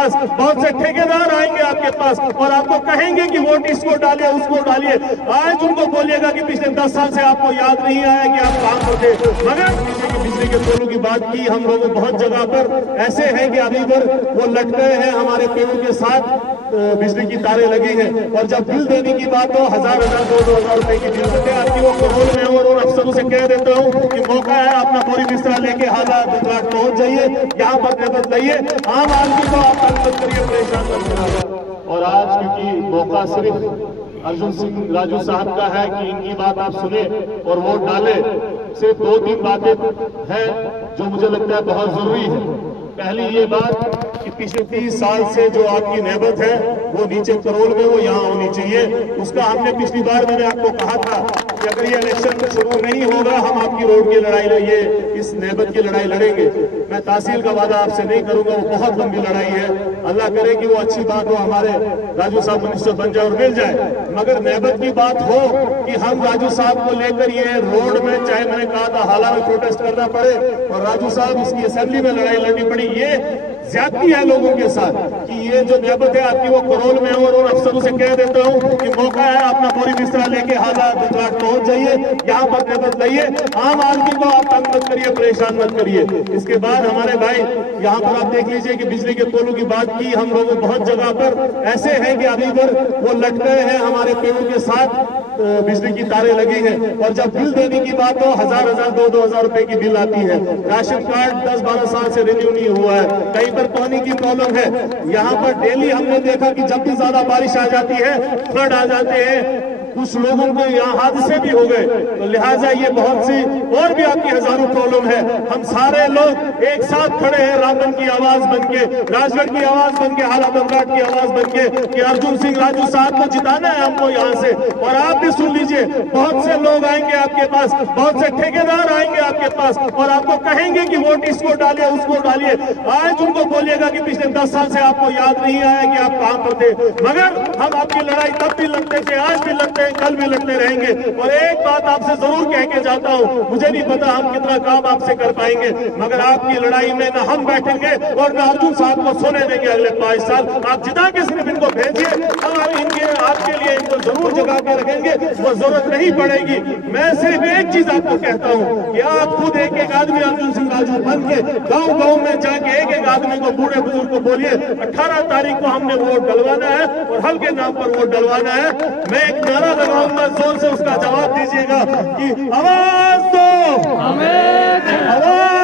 पास, बहुत से ठेकेदार आएंगे आपके पास और आपको कहेंगे कि वोट इसको डालिए उसको डालिए। आज उनको बोलिएगा कि पिछले 10 साल से आपको याद नहीं आया कि आप काम करते। मगर बिजली के पोलों की बात की हम लोगों बहुत जगह पर ऐसे हैं कि अभी पर वो लटके हैं हमारे पेड़ों के साथ, बिजली की तारें लगी हैं। और जब बिल देने की बात हो 1000 2 हजार रुपए की बिल देते आपकी वो करोड़ में और अफसरों से कह देता हूँ कि मौका है अपना बोरी बिस्तरा लेके हालात गुजरात पहुंच जाइए, यहाँ पर नकद लाइए, आम आदमी को आप मत करिए, परेशान मत करिए। और आज क्योंकि मौका सिर्फ अर्जुन सिंह राजू साहब का है कि इनकी बात आप सुने और वोट डाले, सिर्फ 2-3 बातें हैं जो मुझे लगता है बहुत जरूरी है। पहली ये बात कि पिछले 30 साल से जो आपकी नेमत है वो नीचे करोल में वो यहाँ होनी चाहिए। उसका हमने पिछली बार मैंने आपको कहा था कि अगर ये इलेक्शन शुरू नहीं होगा हम आपकी रोड की लड़ाई लड़िए, इस नेमत की लड़ाई लड़ेंगे। मैं तहसील का वादा आपसे नहीं करूंगा, वो बहुत लंबी लड़ाई है। अल्लाह करे कि वो अच्छी बात हो, हमारे राजू साहब मिनिस्टर बन जाए और मिल जाए। मगर नेमत की बात हो कि हम राजू साहब को लेकर ये रोड में, चाहे मैंने कहा था हाला में प्रोटेस्ट करना पड़े और राजू साहब इसकी असेंबली में लड़ाई लड़नी पड़ी, ये ज्यादती है लोगों के साथ कि ये जो नेमत है आपकी वो करोल में और अफसरों से कह देता हूँ कि मौका है अपना बोरी बिस्तरा लेके हालात गुजरात पहुंच जाइए, यहाँ पर नेमत लाइए, आम आदमी को आप तंग मत करिए, परेशान मत करिए। इसके बाद हमारे भाई यहाँ पर आप देख लीजिए कि बिजली के पोलों की बात की हम लोगों बहुत जगह पर ऐसे हैं कि अभी पर वो लटके हैं हमारे पेड़ों के साथ, बिजली की तारें लगी हैं। और जब बिल देने की बात हो 1000 2 हजार रुपए की बिल आती है। राशन कार्ड 10-12 साल से रिन्यू नहीं हुआ है, कहीं पर पानी की प्रॉब्लम है। यहाँ पर डेली हमने देखा कि जब भी ज्यादा बारिश आ जाती है, फ्लड आ जाते हैं, कुछ लोगों को यहाँ हादसे भी हो गए। तो लिहाजा ये बहुत सी और भी आपकी हजारों प्रॉब्लम है। हम सारे लोग एक साथ खड़े हैं रामबन की आवाज बनके, राजगढ़ की आवाज बनके, हाला बमराट की आवाज बनके कि अर्जुन सिंह राजू साहब को जिताना है हमको यहाँ से। और आप भी सुन लीजिए, बहुत से लोग आएंगे आपके पास, बहुत से ठेकेदार आएंगे आपके पास और आपको कहेंगे कि वोट इसको डालिए उसको डालिए। आज उनको बोलिएगा कि पिछले 10 साल से आपको याद नहीं आया कि आप काम करते। मगर हम आपकी लड़ाई तब भी लड़ते थे, आज भी लड़ते हैं, कल भी लड़ते रहेंगे। और एक बात आपसे जरूर कह के जाता हूँ, मुझे नहीं पता हम कितना काम आपसे कर पाएंगे, मगर आपकी लड़ाई में न हम बैठेंगे और न अर्जुन साहब को सोने देंगे अगले 5 साल। आप जिता के सिर्फ इनको भेजिए, हम इनके आपके लिए इनको जरूर जगा के रखेंगे, वो जरूरत नहीं पड़ेगी। मैं सिर्फ एक चीज आपको कहता हूँ कि आप खुद एक आदमी अर्जुन सिंह राजू बन के गाँव में जाके एक आदमी को, बूढ़े बुजुर्ग को बोलिए 18 तारीख को हमने वोट डलवाना है और हल के नाम पर वोट डलवाना है। मैं एक नारा लगाऊंगा, जोर से उसका जवाब दीजिएगा कि आवाज दो, आवाज